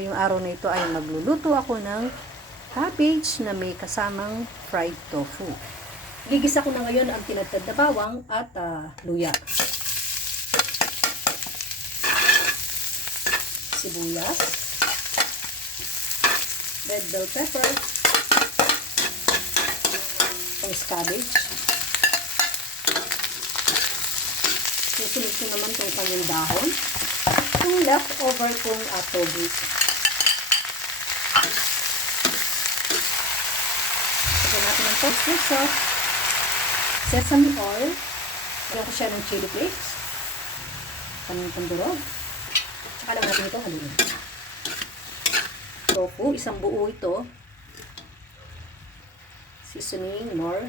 Yung araw na ito ay magluluto ako ng cabbage na may kasamang fried tofu. Gigisa ko na ngayon ang tinadtad na bawang at luya. Sibuyas, red bell pepper, ang cabbage. Susunod ko naman itong kanyang dahon. Itong leftover kong tofu. Lagyan natin ng tofu sauce, sesame oil, lagyan ko siya ng chili flakes, pandurog, tsaka lang natin ito haluin. Tofu, isang buo ito. Seasoning more.